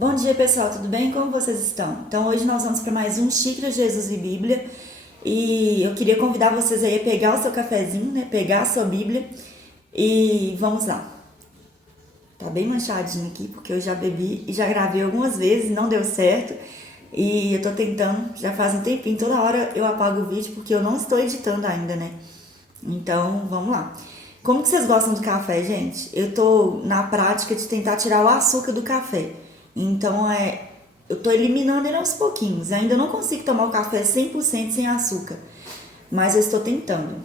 Bom dia, pessoal, tudo bem? Como vocês estão? Então, hoje nós vamos para mais um Xícara Jesus e Bíblia e eu queria convidar vocês aí a pegar o seu cafezinho, né? Pegar a sua Bíblia e vamos lá. Tá bem manchadinho aqui porque eu já bebi e já gravei algumas vezes, não deu certo e eu tô tentando, já faz um tempinho, toda hora eu apago o vídeo porque eu não estou editando ainda, né? Então, vamos lá. Como que vocês gostam do café, gente? Eu tô na prática de tentar tirar o açúcar do café. Então, eu tô eliminando ele aos pouquinhos. Ainda não consigo tomar o café 100% sem açúcar, mas eu estou tentando.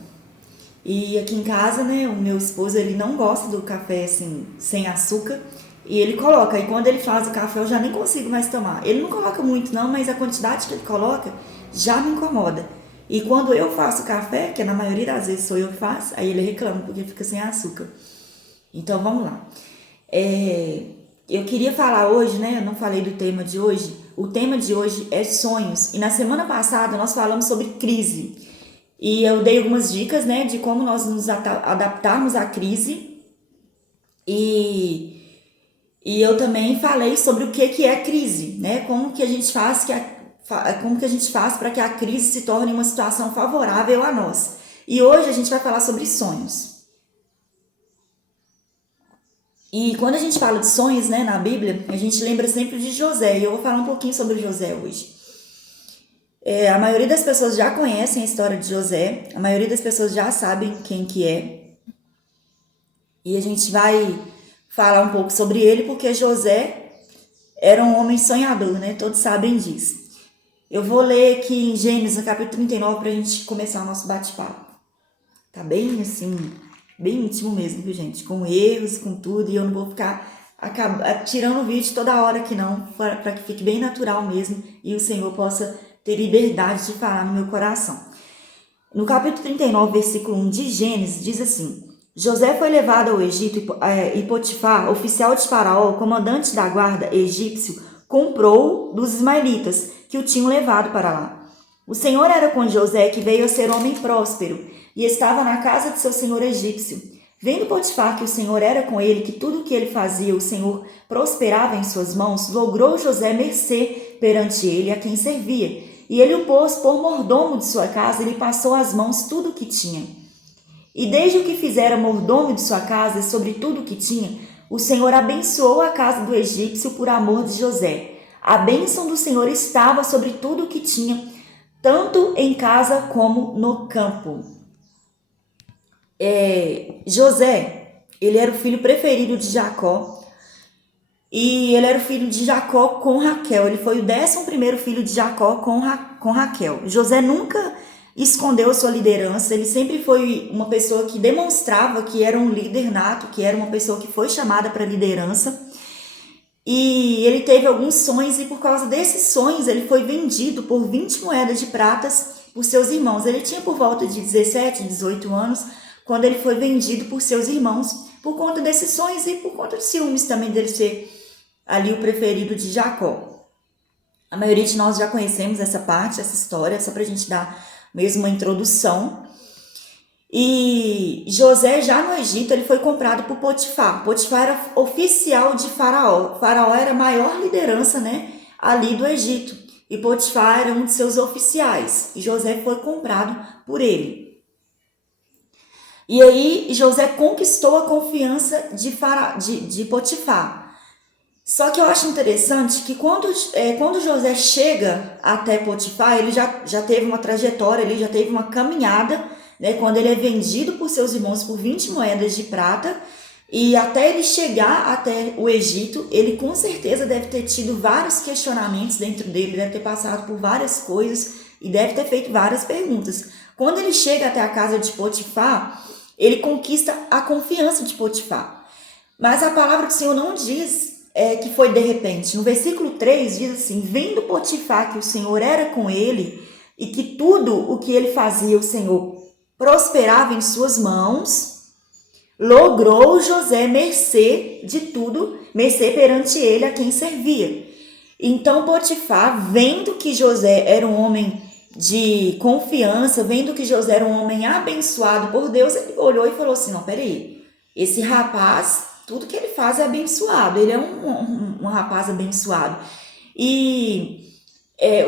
E aqui em casa, né, o meu esposo, ele não gosta do café assim, sem açúcar. E ele coloca, e quando ele faz o café eu já nem consigo mais tomar. Ele não coloca muito não, mas a quantidade que ele coloca já me incomoda. E quando eu faço café, que na maioria das vezes sou eu que faço, aí ele reclama porque fica sem açúcar. Então vamos lá. Eu queria falar hoje, né? Eu não falei do tema de hoje. O tema de hoje é sonhos. E na semana passada nós falamos sobre crise. E eu dei algumas dicas, né, de como nós nos adaptarmos à crise. E eu também falei sobre o que é crise, né? Como que a gente faz para que a crise se torne uma situação favorável a nós. E hoje a gente vai falar sobre sonhos. E quando a gente fala de sonhos, né, na Bíblia, a gente lembra sempre de José. E eu vou falar um pouquinho sobre José hoje. A maioria das pessoas já conhecem a história de José. A maioria das pessoas já sabem quem que é. E a gente vai falar um pouco sobre ele, porque José era um homem sonhador, né? Todos sabem disso. Eu vou ler aqui em Gênesis, no capítulo 39, para a gente começar o nosso bate-papo. Tá bem, assim, bem íntimo mesmo, viu, gente? Com erros, com tudo, e eu não vou ficar tirando o vídeo toda hora aqui não, para que fique bem natural mesmo e o Senhor possa ter liberdade de falar no meu coração. No capítulo 39, versículo 1 de Gênesis, diz assim: José foi levado ao Egito e Potifar, oficial de Faraó, comandante da guarda egípcio, comprou dos ismaelitas que o tinham levado para lá. O Senhor era com José, que veio a ser homem próspero, e estava na casa de seu senhor egípcio. Vendo Potifar que o Senhor era com ele, que tudo o que ele fazia, o Senhor prosperava em suas mãos, logrou José mercê perante ele, a quem servia. E ele o pôs por mordomo de sua casa e lhe passou às mãos tudo o que tinha. E desde o que fizera mordomo de sua casa e sobre tudo o que tinha, o Senhor abençoou a casa do egípcio por amor de José. A bênção do Senhor estava sobre tudo o que tinha, tanto em casa como no campo. José, ele era o filho preferido de Jacó, e ele era o filho de Jacó com Raquel. Ele foi o 11º filho de Jacó com Raquel. José nunca escondeu a sua liderança, ele sempre foi uma pessoa que demonstrava que era um líder nato, que era uma pessoa que foi chamada para liderança. E ele teve alguns sonhos, e por causa desses sonhos ele foi vendido por 20 moedas de pratas por seus irmãos. Ele tinha por volta de 17, 18 anos, quando ele foi vendido por seus irmãos, por conta desses sonhos e por conta de ciúmes também dele ser ali o preferido de Jacó. A maioria de nós já conhecemos essa parte, essa história, só para a gente dar mesmo uma introdução. E José, já no Egito, ele foi comprado por Potifar. Potifar era oficial de Faraó. Faraó era a maior liderança, né, ali do Egito. E Potifar era um de seus oficiais. E José foi comprado por ele. E aí José conquistou a confiança de Potifar. Só que eu acho interessante que quando José chega até Potifar, ele já teve uma trajetória, ele já teve uma caminhada, né? Quando ele é vendido por seus irmãos por 20 moedas de prata, e até ele chegar até o Egito, ele com certeza deve ter tido vários questionamentos dentro dele, deve ter passado por várias coisas e deve ter feito várias perguntas. Quando ele chega até a casa de Potifar, ele conquista a confiança de Potifar. Mas a palavra do Senhor não diz que foi de repente. No versículo 3 diz assim: vendo Potifar que o Senhor era com ele e que tudo o que ele fazia o Senhor prosperava em suas mãos, logrou José mercê de tudo, mercê perante ele a quem servia. Então Potifar, vendo que José era um homem de confiança, vendo que José era um homem abençoado por Deus, ele olhou e falou assim: não, peraí, esse rapaz, tudo que ele faz é abençoado. Ele é um rapaz abençoado. E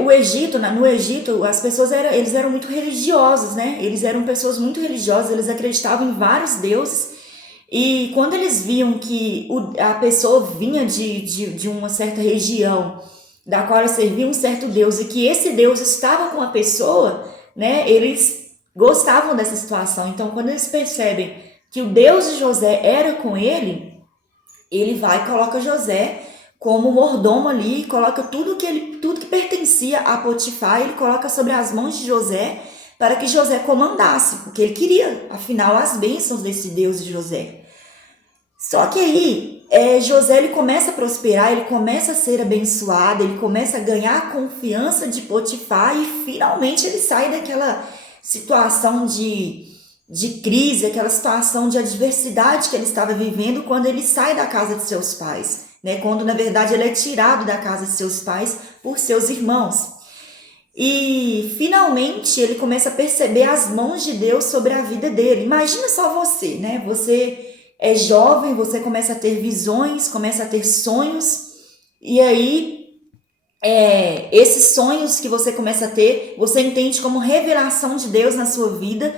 o Egito, no Egito, as pessoas eles eram muito religiosos, né? Eles eram pessoas muito religiosas, eles acreditavam em vários deuses. E quando eles viam que a pessoa vinha de uma certa região, da qual ela servia um certo Deus, e que esse Deus estava com a pessoa, né? Eles gostavam dessa situação. Então, quando eles percebem que o Deus de José era com ele vai e coloca José como mordomo ali, coloca tudo que pertencia a Potifar, ele coloca sobre as mãos de José, para que José comandasse, porque ele queria, afinal, as bênçãos desse Deus de José. Só que aí, José ele começa a prosperar, ele começa a ser abençoado, ele começa a ganhar a confiança de Potifar e finalmente ele sai daquela situação de crise, aquela situação de adversidade que ele estava vivendo quando ele sai da casa de seus pais, né? Quando na verdade ele é tirado da casa de seus pais por seus irmãos. E finalmente ele começa a perceber as mãos de Deus sobre a vida dele. Imagina só você, né? Você é jovem, você começa a ter visões, começa a ter sonhos, e aí esses sonhos que você começa a ter, você entende como revelação de Deus na sua vida,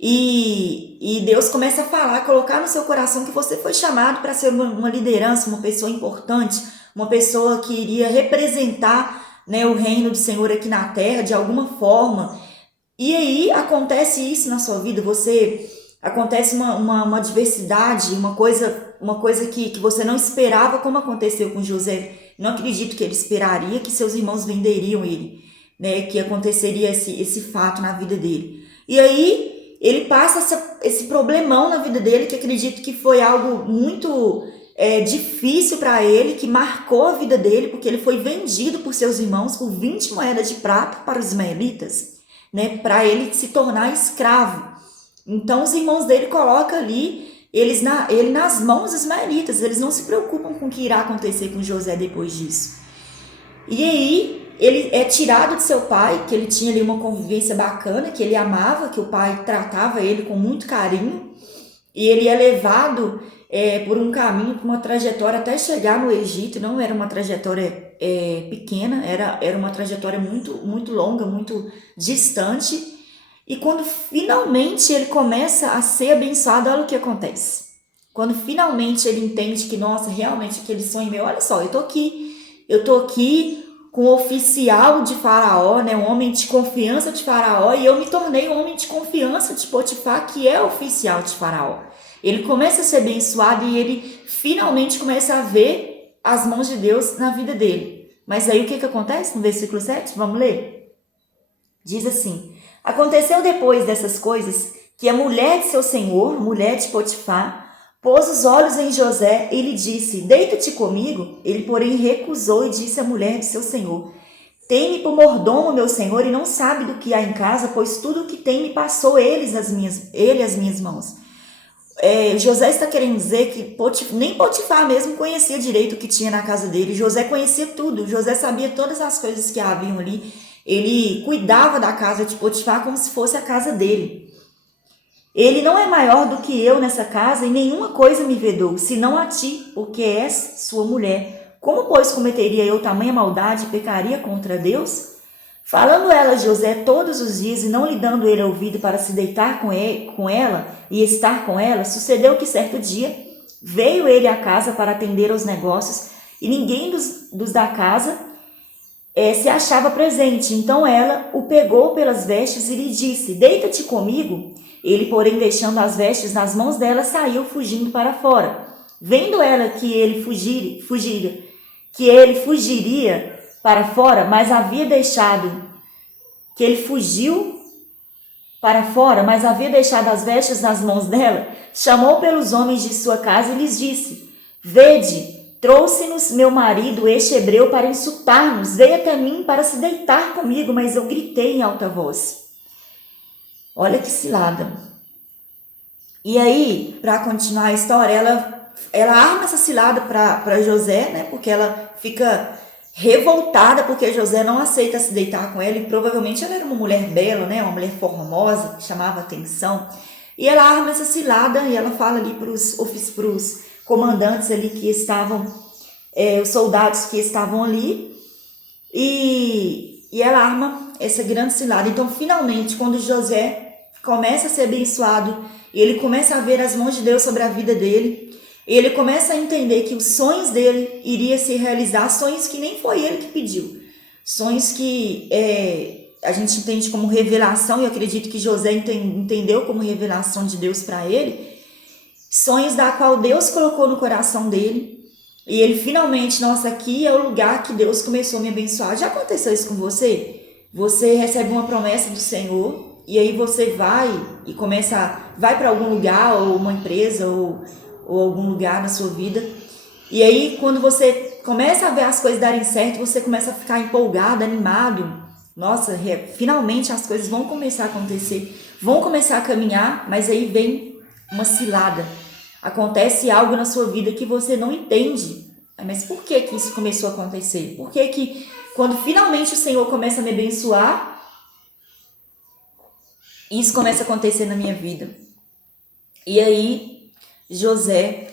e Deus começa a falar, colocar no seu coração que você foi chamado para ser uma liderança, uma pessoa importante, uma pessoa que iria representar, né, o reino do Senhor aqui na terra de alguma forma. E aí acontece isso na sua vida, acontece uma adversidade, uma coisa que você não esperava, como aconteceu com José. Não acredito que ele esperaria que seus irmãos venderiam ele, né, que aconteceria esse fato na vida dele. E aí ele passa esse problemão na vida dele, que acredito que foi algo muito difícil para ele, que marcou a vida dele, porque ele foi vendido por seus irmãos por 20 moedas de prata para os ismaelitas, né, para ele se tornar escravo. Então os irmãos dele colocam ali ele nas mãos dos ismaelitas, eles não se preocupam com o que irá acontecer com José depois disso. E aí ele é tirado de seu pai, que ele tinha ali uma convivência bacana, que ele amava, que o pai tratava ele com muito carinho, e ele é levado por um caminho, por uma trajetória até chegar no Egito. Não era uma trajetória pequena, era uma trajetória muito, muito longa, muito distante. E quando finalmente ele começa a ser abençoado, olha o que acontece. Quando finalmente ele entende que, nossa, realmente aquele sonho meu, olha só, eu tô aqui com o oficial de Faraó, né, um homem de confiança de Faraó, e eu me tornei um homem de confiança de Potifar, que é oficial de Faraó. Ele começa a ser abençoado e ele finalmente começa a ver as mãos de Deus na vida dele. Mas aí o que acontece no versículo 7? Vamos ler? Diz assim: aconteceu depois dessas coisas que a mulher de seu senhor, mulher de Potifar, pôs os olhos em José e lhe disse: deita-te comigo. Ele, porém, recusou e disse à mulher de seu senhor: tem-me por mordomo, meu senhor, e não sabe do que há em casa, pois tudo o que tem me passou ele às minhas mãos. José está querendo dizer que nem Potifar mesmo conhecia direito o que tinha na casa dele. José conhecia tudo, José sabia todas as coisas que haviam ali. Ele cuidava da casa de Potifar como se fosse a casa dele. Ele não é maior do que eu nessa casa, e nenhuma coisa me vedou, senão a ti, porque és sua mulher. Como, pois, cometeria eu tamanha maldade e pecaria contra Deus? Falando ela a José todos os dias, e não lhe dando ele ouvido para se deitar com ela e estar com ela, sucedeu que certo dia veio ele à casa para atender aos negócios, e ninguém dos da casa se achava presente. Então ela o pegou pelas vestes e lhe disse: deita-te comigo. Ele, porém, deixando as vestes nas mãos dela, saiu fugindo para fora. Vendo ela que ele fugiria para fora, mas havia deixado as vestes nas mãos dela, chamou pelos homens de sua casa e lhes disse: vede, trouxe-nos meu marido, este hebreu, para insultar-nos. Veio até mim para se deitar comigo, mas eu gritei em alta voz. Olha que cilada. E aí, para continuar a história, ela arma essa cilada para José, né? Porque ela fica revoltada porque José não aceita se deitar com ela, e provavelmente ela era uma mulher bela, né? Uma mulher formosa, que chamava atenção. E ela arma essa cilada e ela fala ali para os comandantes ali que estavam, os soldados que estavam ali, e ela arma essa grande cilada. Então, finalmente, quando José começa a ser abençoado, ele começa a ver as mãos de Deus sobre a vida dele, ele começa a entender que os sonhos dele iriam se realizar, sonhos que nem foi ele que pediu, sonhos que a gente entende como revelação, e eu acredito que José entendeu como revelação de Deus para ele, sonhos da qual Deus colocou no coração dele, e ele finalmente, nossa, aqui é o lugar que Deus começou a me abençoar. Já aconteceu isso com você? Você recebe uma promessa do Senhor, e aí você vai para algum lugar, ou uma empresa, ou algum lugar na sua vida, e aí quando você começa a ver as coisas darem certo, você começa a ficar empolgado, animado. Nossa, finalmente as coisas vão começar a acontecer, vão começar a caminhar, mas aí vem uma cilada. Acontece algo na sua vida que você não entende. Mas por que isso começou a acontecer? Por que quando finalmente o Senhor começa a me abençoar, isso começa a acontecer na minha vida? E aí, José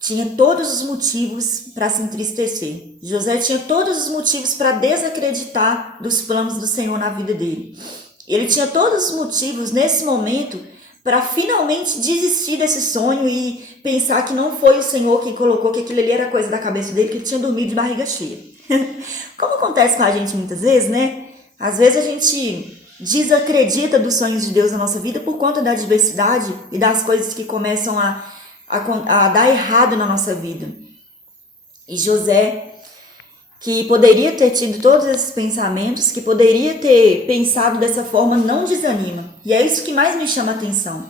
tinha todos os motivos para se entristecer. José tinha todos os motivos para desacreditar dos planos do Senhor na vida dele. Ele tinha todos os motivos nesse momento para finalmente desistir desse sonho e pensar que não foi o Senhor quem colocou, que aquilo ali era coisa da cabeça dele, que ele tinha dormido de barriga cheia. Como acontece com a gente muitas vezes, né? Às vezes a gente desacredita dos sonhos de Deus na nossa vida por conta da adversidade e das coisas que começam a dar errado na nossa vida. E José, que poderia ter tido todos esses pensamentos, que poderia ter pensado dessa forma, não desanima. E é isso que mais me chama a atenção.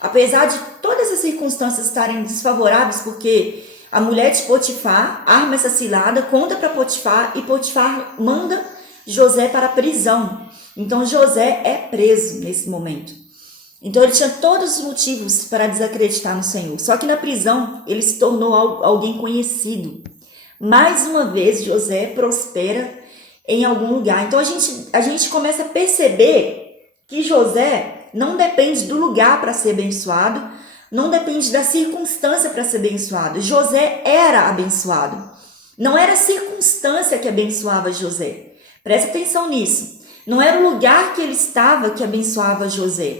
Apesar de todas as circunstâncias estarem desfavoráveis, porque a mulher de Potifar arma essa cilada, conta para Potifar, e Potifar manda José para a prisão. Então José é preso nesse momento. Então ele tinha todos os motivos para desacreditar no Senhor. Só que na prisão ele se tornou alguém conhecido. Mais uma vez José prospera em algum lugar. Então a gente começa a perceber que José não depende do lugar para ser abençoado, não depende da circunstância para ser abençoado. José era abençoado. Não era a circunstância que abençoava José. Presta atenção nisso. Não era o lugar que ele estava que abençoava José.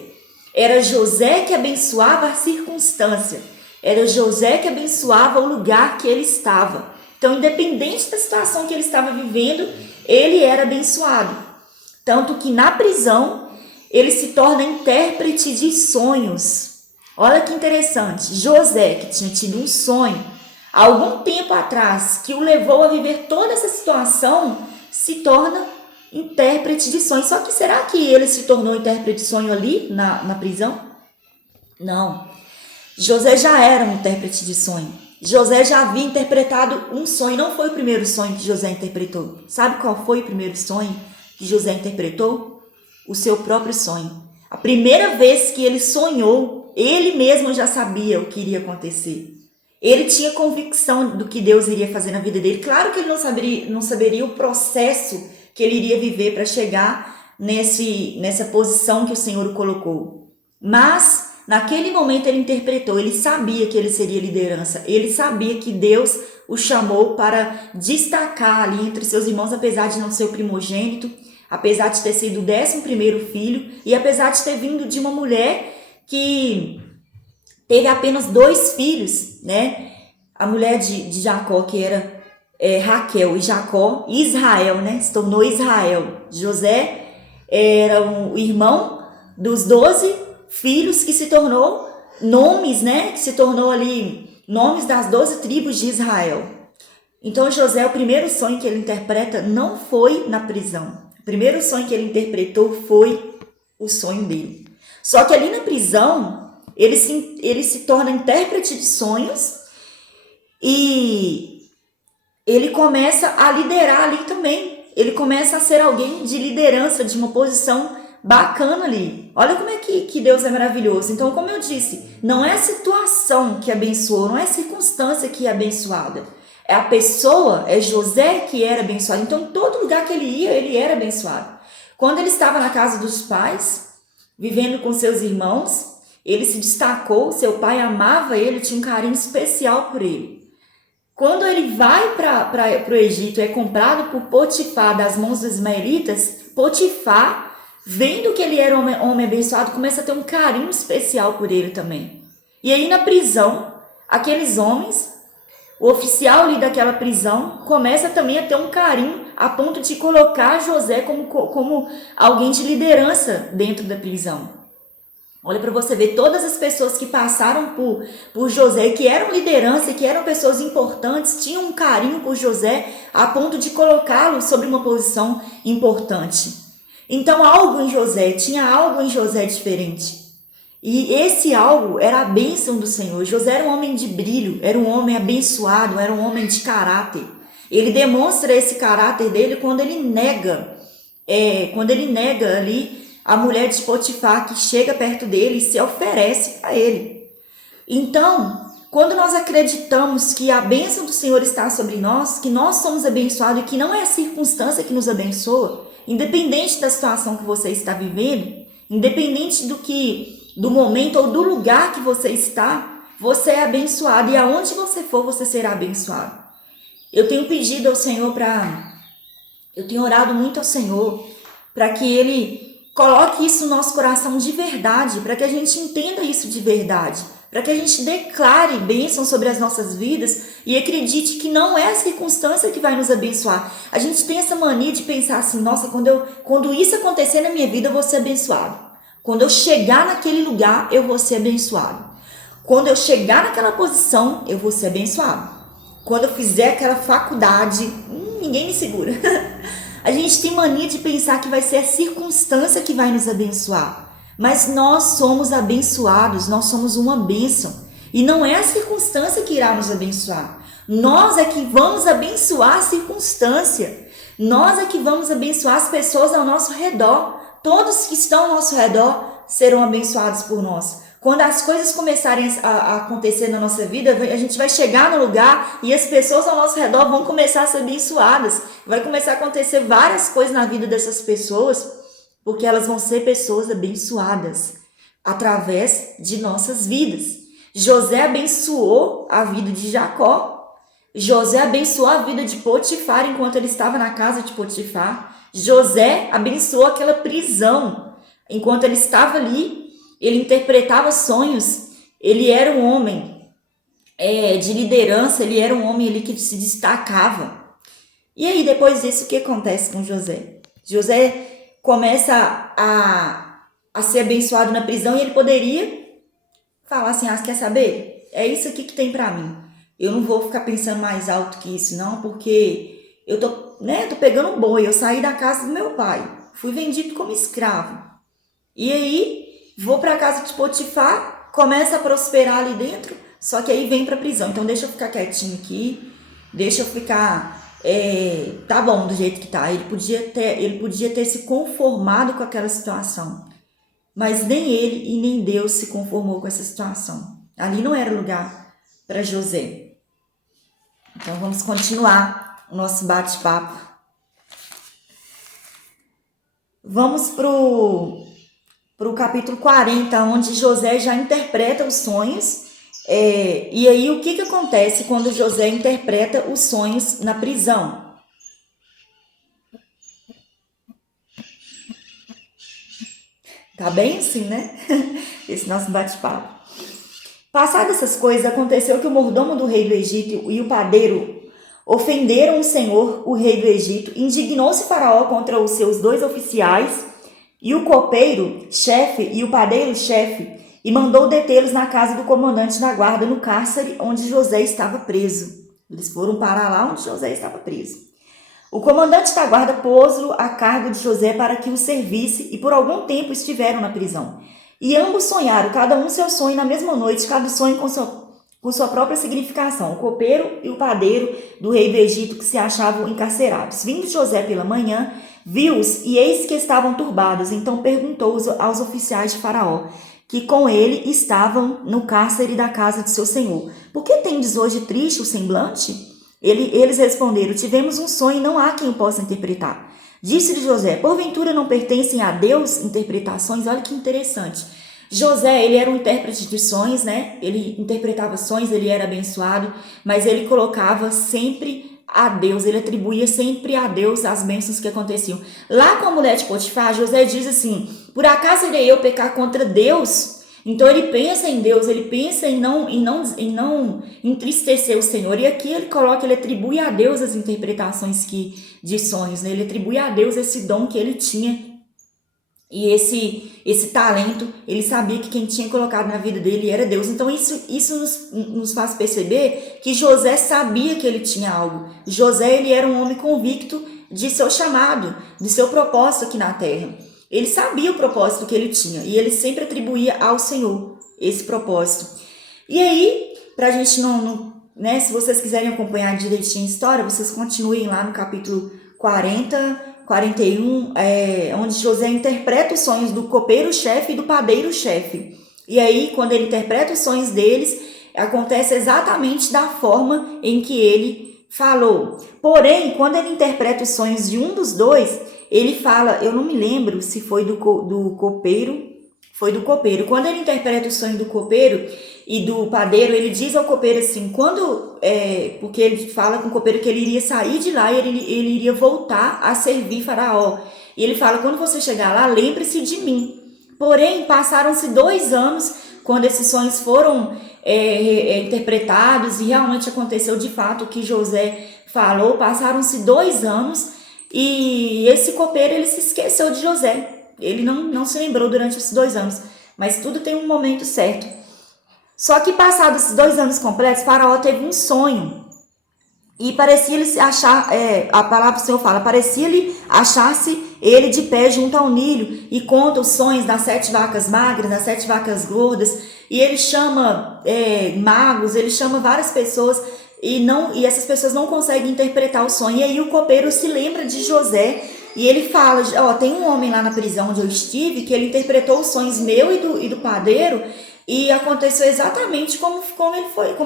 Era José que abençoava a circunstância. Era José que abençoava o lugar que ele estava. Então, independente da situação que ele estava vivendo, ele era abençoado. Tanto que na prisão, ele se torna intérprete de sonhos. Olha que interessante. José, que tinha tido um sonho há algum tempo atrás, que o levou a viver toda essa situação, se torna intérprete de sonho. Só que será que ele se tornou intérprete de sonho ali na prisão? Não. José já era um intérprete de sonho. José já havia interpretado um sonho. Não foi o primeiro sonho que José interpretou. Sabe qual foi o primeiro sonho que José interpretou? O seu próprio sonho. A primeira vez que ele sonhou, ele mesmo já sabia o que iria acontecer. Ele tinha convicção do que Deus iria fazer na vida dele. Claro que ele não saberia o processo que ele iria viver para chegar nessa posição que o Senhor o colocou. Mas, naquele momento ele interpretou, ele sabia que ele seria liderança, ele sabia que Deus o chamou para destacar ali entre seus irmãos, apesar de não ser o primogênito, apesar de ter sido o 11º filho, e apesar de ter vindo de uma mulher que teve apenas 2 filhos, né? A mulher de Jacó, que era Raquel, e Jacó, Israel, né? Se tornou Israel. José era o irmão dos 12 filhos que se tornou nomes, né? Que se tornou ali nomes das 12 tribos de Israel. Então José, o primeiro sonho que ele interpreta não foi na prisão. O primeiro sonho que ele interpretou foi o sonho dele. Só que ali na prisão, ele se torna intérprete de sonhos e ele começa a liderar ali também. Ele começa a ser alguém de liderança, de uma posição bacana ali. Olha como é que Deus é maravilhoso. Então, como eu disse, não é a situação que abençoou, não é a circunstância que é abençoada. É a pessoa, é José que era abençoado. Então, todo lugar que ele ia, ele era abençoado. Quando ele estava na casa dos pais, vivendo com seus irmãos, ele se destacou, seu pai amava ele, tinha um carinho especial por ele. Quando ele vai para o Egito, é comprado por Potifar das mãos dos ismaelitas, Potifar, vendo que ele era um homem abençoado, começa a ter um carinho especial por ele também. E aí na prisão, aqueles homens, o oficial ali daquela prisão, começa também a ter um carinho a ponto de colocar José como alguém de liderança dentro da prisão. Olha para você ver, todas as pessoas que passaram por José, que eram liderança, que eram pessoas importantes, tinham um carinho por José a ponto de colocá-lo sobre uma posição importante. Então tinha algo em José diferente. E esse algo era a bênção do Senhor. José era um homem de brilho, era um homem abençoado, era um homem de caráter. Ele demonstra esse caráter dele quando ele nega ali a mulher de Potifar, que chega perto dele e se oferece a ele. Então, quando nós acreditamos que a bênção do Senhor está sobre nós, que nós somos abençoados e que não é a circunstância que nos abençoa, independente da situação que você está vivendo, independente do momento ou do lugar que você está, você é abençoado e aonde você for, você será abençoado. Eu tenho pedido ao Senhor eu tenho orado muito ao Senhor para que Ele coloque isso no nosso coração de verdade, para que a gente entenda isso de verdade, para que a gente declare bênção sobre as nossas vidas e acredite que não é a circunstância que vai nos abençoar. A gente tem essa mania de pensar assim, nossa, quando isso acontecer na minha vida, eu vou ser abençoado. Quando eu chegar naquele lugar, eu vou ser abençoado. Quando eu chegar naquela posição, eu vou ser abençoado. Quando eu fizer aquela faculdade, ninguém me segura. A gente tem mania de pensar que vai ser a circunstância que vai nos abençoar. Mas nós somos abençoados, nós somos uma bênção. E não é a circunstância que irá nos abençoar. Nós é que vamos abençoar a circunstância. Nós é que vamos abençoar as pessoas ao nosso redor. Todos que estão ao nosso redor serão abençoados por nós. Quando as coisas começarem a acontecer na nossa vida, a gente vai chegar no lugar e as pessoas ao nosso redor vão começar a ser abençoadas. Vai começar a acontecer várias coisas na vida dessas pessoas, porque elas vão ser pessoas abençoadas através de nossas vidas. José abençoou a vida de Jacó. José abençoou a vida de Potifar enquanto ele estava na casa de Potifar. José abençoou aquela prisão enquanto ele estava ali. Ele interpretava sonhos, ele era um homem de liderança, ele era um homem ali que se destacava. E aí, depois disso, o que acontece com José? José começa a ser abençoado na prisão e ele poderia falar assim, quer saber? É isso aqui que tem pra mim. Eu não vou ficar pensando mais alto que isso, não, porque eu tô pegando um boi, eu saí da casa do meu pai, fui vendido como escravo. E aí, vou para a casa de Potifar, começa a prosperar ali dentro, só que aí vem para a prisão. Então deixa eu ficar quietinho aqui, deixa eu ficar, tá bom do jeito que tá. Ele podia ter se conformado com aquela situação, mas nem ele e nem Deus se conformou com essa situação. Ali não era lugar para José. Então vamos continuar o nosso bate-papo. Vamos pro capítulo 40, onde José já interpreta os sonhos. E aí, o que acontece quando José interpreta os sonhos na prisão? Tá bem assim, né? Esse nosso bate-papo. Passadas essas coisas, aconteceu que o mordomo do rei do Egito e o padeiro ofenderam o Senhor, o rei do Egito. Indignou-se Faraó contra os seus 2 oficiais, e o copeiro-chefe e o padeiro-chefe, e mandou detê-los na casa do comandante da guarda, no cárcere onde José estava preso. Eles foram parar lá onde José estava preso. O comandante da guarda pôs-lo a cargo de José para que o servisse, e por algum tempo estiveram na prisão. E ambos sonharam, cada um seu sonho na mesma noite, cada sonho com sua própria significação. O copeiro e o padeiro do rei do Egito, que se achavam encarcerados. Vindo José pela manhã, viu-os e eis que estavam turbados. Então perguntou aos oficiais de Faraó, que com ele estavam no cárcere da casa de seu senhor: por que tendes hoje triste o semblante? Eles responderam: tivemos um sonho e não há quem o possa interpretar. Disse-lhe José: porventura não pertencem a Deus interpretações? Olha que interessante. José, ele era um intérprete de sonhos, né? Ele interpretava sonhos, ele era abençoado, mas ele colocava sempre a Deus, ele atribuía sempre a Deus as bênçãos que aconteciam. Lá com a mulher de Potifar, José diz assim: por acaso irei eu pecar contra Deus? Então ele pensa em Deus, ele pensa em não entristecer o Senhor. E aqui ele coloca, ele atribui a Deus as interpretações de sonhos, né? Ele atribui a Deus esse dom que ele tinha. E esse talento, ele sabia que quem tinha colocado na vida dele era Deus. Então isso nos faz perceber que José sabia que ele tinha algo. José, ele era um homem convicto de seu chamado, de seu propósito aqui na terra. Ele sabia o propósito que ele tinha e ele sempre atribuía ao Senhor esse propósito. E aí, pra gente né, se vocês quiserem acompanhar direitinho a história, vocês continuem lá no capítulo 41, onde José interpreta os sonhos do copeiro-chefe e do padeiro-chefe. E aí, quando ele interpreta os sonhos deles, acontece exatamente da forma em que ele falou. Porém, quando ele interpreta os sonhos de um dos dois, ele fala, eu não me lembro se foi do copeiro, foi do copeiro. Quando ele interpreta o sonho do copeiro e do padeiro, ele diz ao copeiro assim, porque ele fala com o copeiro que ele iria sair de lá e ele iria voltar a servir Faraó. E ele fala, quando você chegar lá, lembre-se de mim. Porém, passaram-se 2 anos, quando esses sonhos foram interpretados e realmente aconteceu de fato o que José falou, passaram-se 2 anos e esse copeiro, ele se esqueceu de José. Ele não se lembrou durante esses 2 anos, mas tudo tem um momento certo. Só que passados esses 2 anos completos, Faraó teve um sonho e parecia-lhe achar, a palavra do Senhor fala, parecia-lhe achar-se ele de pé junto ao Nilo e conta os sonhos das 7 vacas magras, das 7 vacas gordas, e ele chama magos, ele chama várias pessoas e essas pessoas não conseguem interpretar o sonho. E aí o copeiro se lembra de José e ele fala, tem um homem lá na prisão onde eu estive que ele interpretou os sonhos meu e do padeiro e aconteceu exatamente como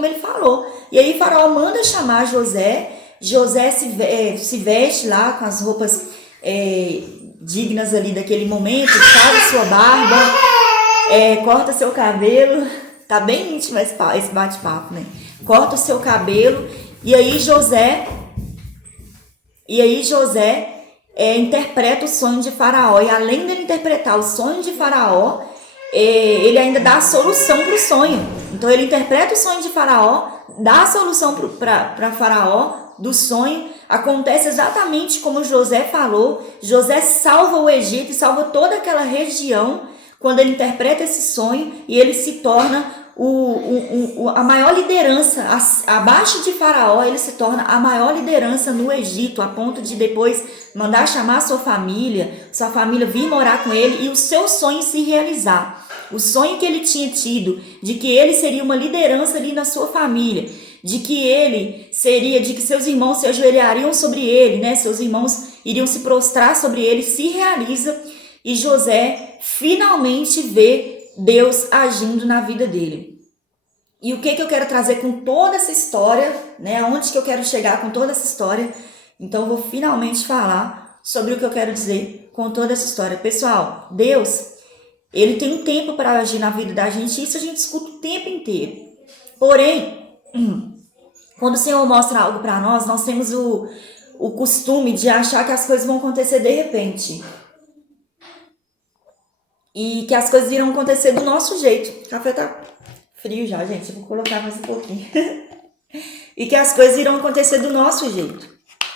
ele falou. E aí Faraó manda chamar José se veste lá com as roupas dignas ali daquele momento, faz sua barba, corta seu cabelo, tá bem íntimo esse bate-papo, né? Corta o seu cabelo, e aí José interpreta o sonho de Faraó, e além dele interpretar o sonho de Faraó, ele ainda dá a solução para o sonho. Então ele interpreta o sonho de Faraó, dá a solução para Faraó do sonho, acontece exatamente como José falou. José salva o Egito e salva toda aquela região quando ele interpreta esse sonho, e ele se torna a maior liderança, abaixo de Faraó, ele se torna a maior liderança no Egito, a ponto de depois mandar chamar sua família vir morar com ele e o seu sonho se realizar. O sonho que ele tinha tido, de que ele seria uma liderança ali na sua família, de que seus irmãos se ajoelhariam sobre ele, né? Seus irmãos iriam se prostrar sobre ele, se realiza, e José finalmente vê Deus agindo na vida dele. E o que eu quero trazer com toda essa história, né? Aonde que eu quero chegar com toda essa história? Então eu vou finalmente falar sobre o que eu quero dizer com toda essa história. Pessoal, Deus, ele tem um tempo para agir na vida da gente, e isso a gente escuta o tempo inteiro. Porém, quando o Senhor mostra algo para nós, nós temos o costume de achar que as coisas vão acontecer de repente. E que as coisas irão acontecer do nosso jeito. O café tá frio já, gente. Eu vou colocar mais um pouquinho. E que as coisas irão acontecer do nosso jeito,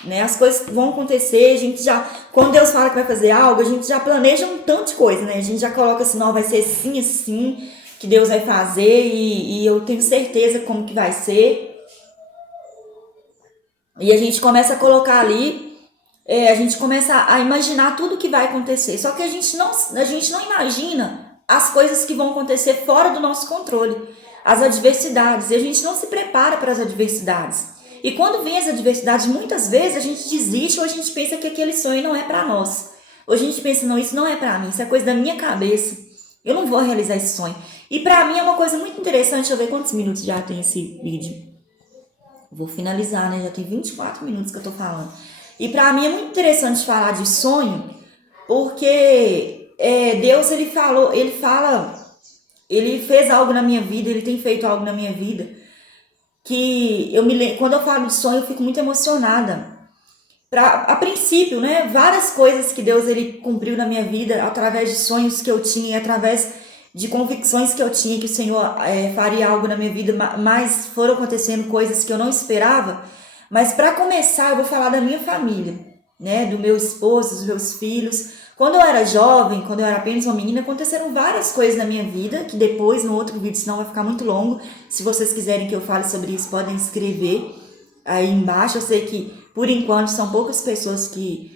né? As coisas vão acontecer, a gente já... Quando Deus fala que vai fazer algo, a gente já planeja um tanto de coisa, né? A gente já coloca assim, não, vai ser assim, que Deus vai fazer, e eu tenho certeza como que vai ser. E a gente começa a colocar ali... a gente começa a imaginar tudo que vai acontecer. Só que a gente não imagina as coisas que vão acontecer fora do nosso controle, as adversidades, e a gente não se prepara para as adversidades. E quando vem as adversidades, muitas vezes a gente desiste, ou a gente pensa que aquele sonho não é para nós. Ou a gente pensa, não, isso não é para mim, isso é coisa da minha cabeça, eu não vou realizar esse sonho. E para mim é uma coisa muito interessante. Deixa eu ver quantos minutos já tem esse vídeo. Vou finalizar, né? Já tem 24 minutos que eu tô falando. E para mim é muito interessante falar de sonho, porque Deus, ele fala Ele fez algo na minha vida, ele tem feito algo na minha vida, que quando eu falo de sonho, eu fico muito emocionada. A princípio, né, várias coisas que Deus ele cumpriu na minha vida através de sonhos que eu tinha, através de convicções que eu tinha que o Senhor faria algo na minha vida, mas foram acontecendo coisas que eu não esperava. Mas para começar, eu vou falar da minha família, né, do meu esposo, dos meus filhos. Quando eu era jovem, quando eu era apenas uma menina, aconteceram várias coisas na minha vida, que depois no outro vídeo, senão vai ficar muito longo. Se vocês quiserem que eu fale sobre isso, podem escrever aí embaixo. Eu sei que por enquanto são poucas pessoas que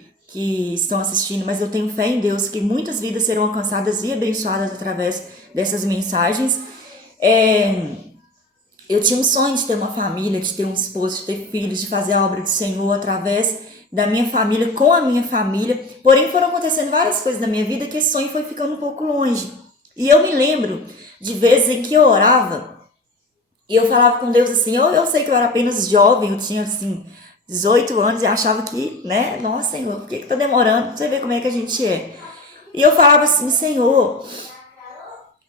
estão assistindo, mas eu tenho fé em Deus que muitas vidas serão alcançadas e abençoadas através dessas mensagens. Eu tinha um sonho de ter uma família, de ter um esposo, de ter filhos, de fazer a obra do Senhor através da minha família, com a minha família. Porém, foram acontecendo várias coisas na minha vida que esse sonho foi ficando um pouco longe. E eu me lembro de vezes em que eu orava e eu falava com Deus assim, eu sei que eu era apenas jovem, eu tinha assim 18 anos e achava que, né, nossa, Senhor, por que tá demorando? Pra você ver como é que a gente é. E eu falava assim, Senhor,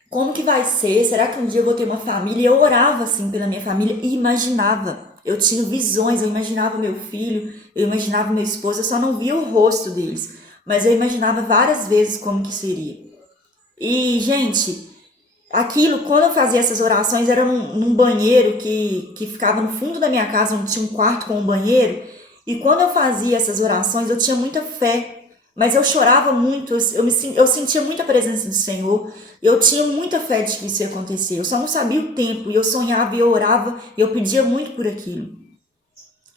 como que vai ser? Será que um dia eu vou ter uma família? E eu orava assim pela minha família e imaginava. Eu tinha visões, eu imaginava meu filho, eu imaginava meu esposo, eu só não via o rosto deles. Mas eu imaginava várias vezes como que seria. E, gente, aquilo, quando eu fazia essas orações, era num banheiro que ficava no fundo da minha casa, onde tinha um quarto com um banheiro. E quando eu fazia essas orações, eu tinha muita fé. Mas eu chorava muito, eu sentia muita presença do Senhor. Eu tinha muita fé de que isso ia acontecer. Eu só não sabia o tempo. E eu sonhava, e eu orava, e eu pedia muito por aquilo.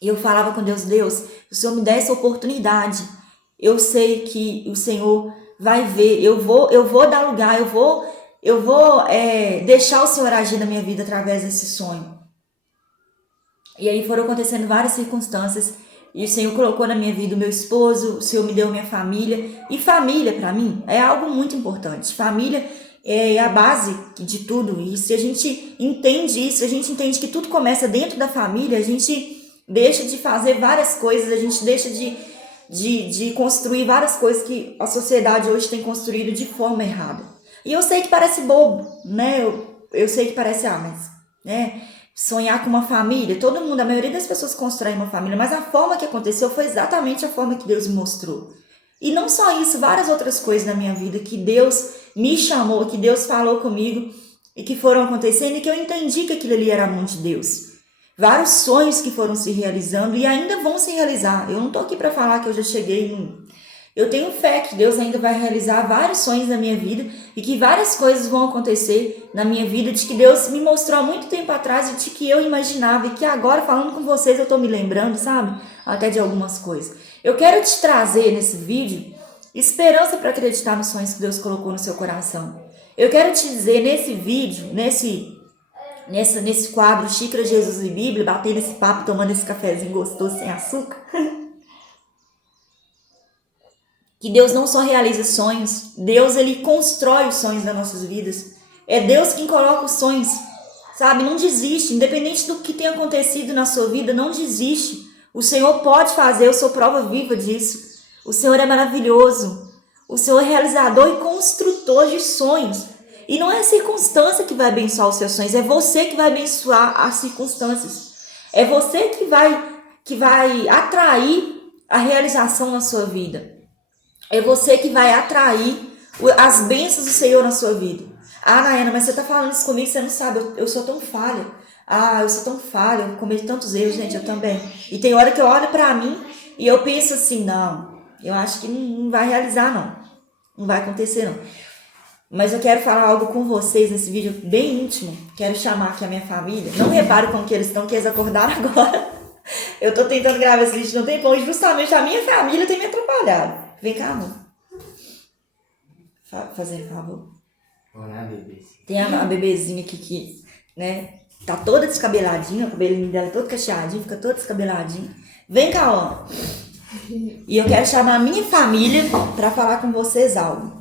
E eu falava com Deus, Deus, o Senhor me dá essa oportunidade. Eu sei que o Senhor vai ver. Eu vou dar lugar, eu vou deixar o Senhor agir na minha vida através desse sonho. E aí foram acontecendo várias circunstâncias. E o Senhor colocou na minha vida o meu esposo, o Senhor me deu minha família. E família, para mim, é algo muito importante. Família é a base de tudo. E se a gente entende isso, a gente entende que tudo começa dentro da família, a gente deixa de fazer várias coisas, a gente deixa de construir várias coisas que a sociedade hoje tem construído de forma errada. E eu sei que parece bobo, né? Eu sei que parece, mas, né? Sonhar com uma família, todo mundo, a maioria das pessoas constrói uma família, mas a forma que aconteceu foi exatamente a forma que Deus me mostrou. E não só isso, várias outras coisas na minha vida que Deus me chamou, que Deus falou comigo e que foram acontecendo e que eu entendi que aquilo ali era a mão de Deus. Vários sonhos que foram se realizando e ainda vão se realizar. Eu não tô aqui para falar que eu já cheguei Eu tenho fé que Deus ainda vai realizar vários sonhos na minha vida e que várias coisas vão acontecer na minha vida de que Deus me mostrou há muito tempo atrás e de que eu imaginava e que agora, falando com vocês, eu estou me lembrando, sabe? Até de algumas coisas. Eu quero te trazer nesse vídeo esperança para acreditar nos sonhos que Deus colocou no seu coração. Eu quero te dizer nesse vídeo, nesse quadro Xícara, Jesus e Bíblia, batendo esse papo, tomando esse cafezinho gostoso sem açúcar, que Deus não só realiza sonhos, Deus ele constrói os sonhos das nossas vidas. É Deus quem coloca os sonhos, sabe? Não desiste, independente do que tenha acontecido na sua vida, não desiste. O Senhor pode fazer, eu sou prova viva disso. O Senhor é maravilhoso. O Senhor é realizador e construtor de sonhos. E não é a circunstância que vai abençoar os seus sonhos, é você que vai abençoar as circunstâncias. É você que vai atrair a realização na sua vida. É você que vai atrair as bênçãos do Senhor na sua vida. Ah, Nayana, mas você tá falando isso comigo, você não sabe, eu sou tão falha. Ah, eu sou tão falha, eu cometo tantos erros, gente, eu também. E tem hora que eu olho pra mim e eu penso assim, não, eu acho que não vai realizar, não. Não vai acontecer, não. Mas eu quero falar algo com vocês nesse vídeo bem íntimo. Quero chamar aqui a minha família. Não repare como que eles estão, que eles acordaram agora. Eu tô tentando gravar esse vídeo no tempo, onde justamente a minha família tem me atrapalhado. Vem cá, amor. Fazer favor. Olá, bebezinha. Tem a bebezinha aqui que, né, tá toda descabeladinha, o cabelinho dela todo cacheadinho, fica toda descabeladinha. Vem cá, ó. E eu quero chamar a minha família para falar com vocês algo.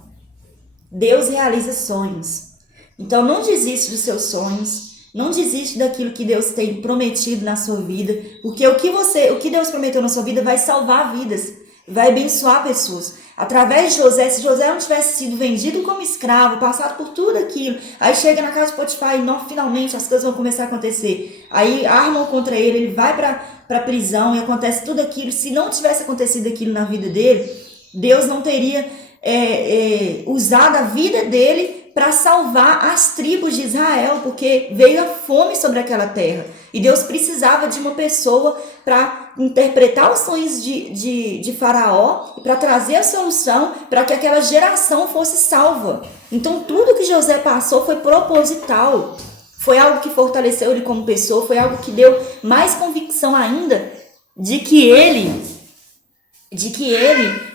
Deus realiza sonhos. Então não desiste dos seus sonhos. Não desiste daquilo que Deus tem prometido na sua vida. Porque o que Deus prometeu na sua vida vai salvar vidas. vai abençoar pessoas. Através de José, se José não tivesse sido vendido como escravo, passado por tudo aquilo, aí chega na casa de Potifar e não, finalmente as coisas vão começar a acontecer. Aí armam contra ele, ele vai para a prisão e acontece tudo aquilo. Se não tivesse acontecido aquilo na vida dele, Deus não teria usado a vida dele para salvar as tribos de Israel, porque veio a fome sobre aquela terra. E Deus precisava de uma pessoa para interpretar os sonhos de Faraó e para trazer a solução para que aquela geração fosse salva. Então tudo que José passou foi proposital. Foi algo que fortaleceu ele como pessoa, foi algo que deu mais convicção ainda de que ele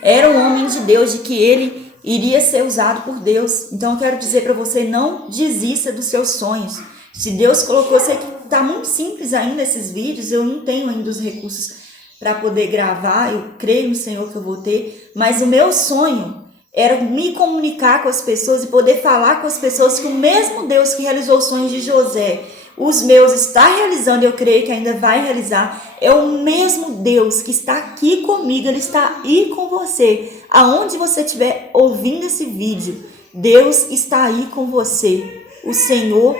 era um homem de Deus, de que ele iria ser usado por Deus. Então eu quero dizer para você, não desista dos seus sonhos. Se Deus colocou, eu sei que está muito simples ainda esses vídeos, eu não tenho ainda os recursos para poder gravar, eu creio no Senhor que eu vou ter, mas o meu sonho era me comunicar com as pessoas e poder falar com as pessoas que o mesmo Deus que realizou os sonhos de José, os meus está realizando, eu creio que ainda vai realizar, é o mesmo Deus que está aqui comigo, Ele está aí com você. Aonde você estiver ouvindo esse vídeo, Deus está aí com você. O Senhor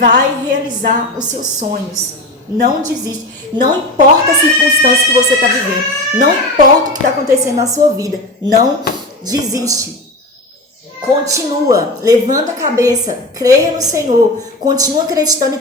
vai realizar os seus sonhos. Não desiste. Não importa a circunstância que você está vivendo. Não importa o que está acontecendo na sua vida. Não desiste. Continua. Levanta a cabeça. Creia no Senhor. Continua acreditando.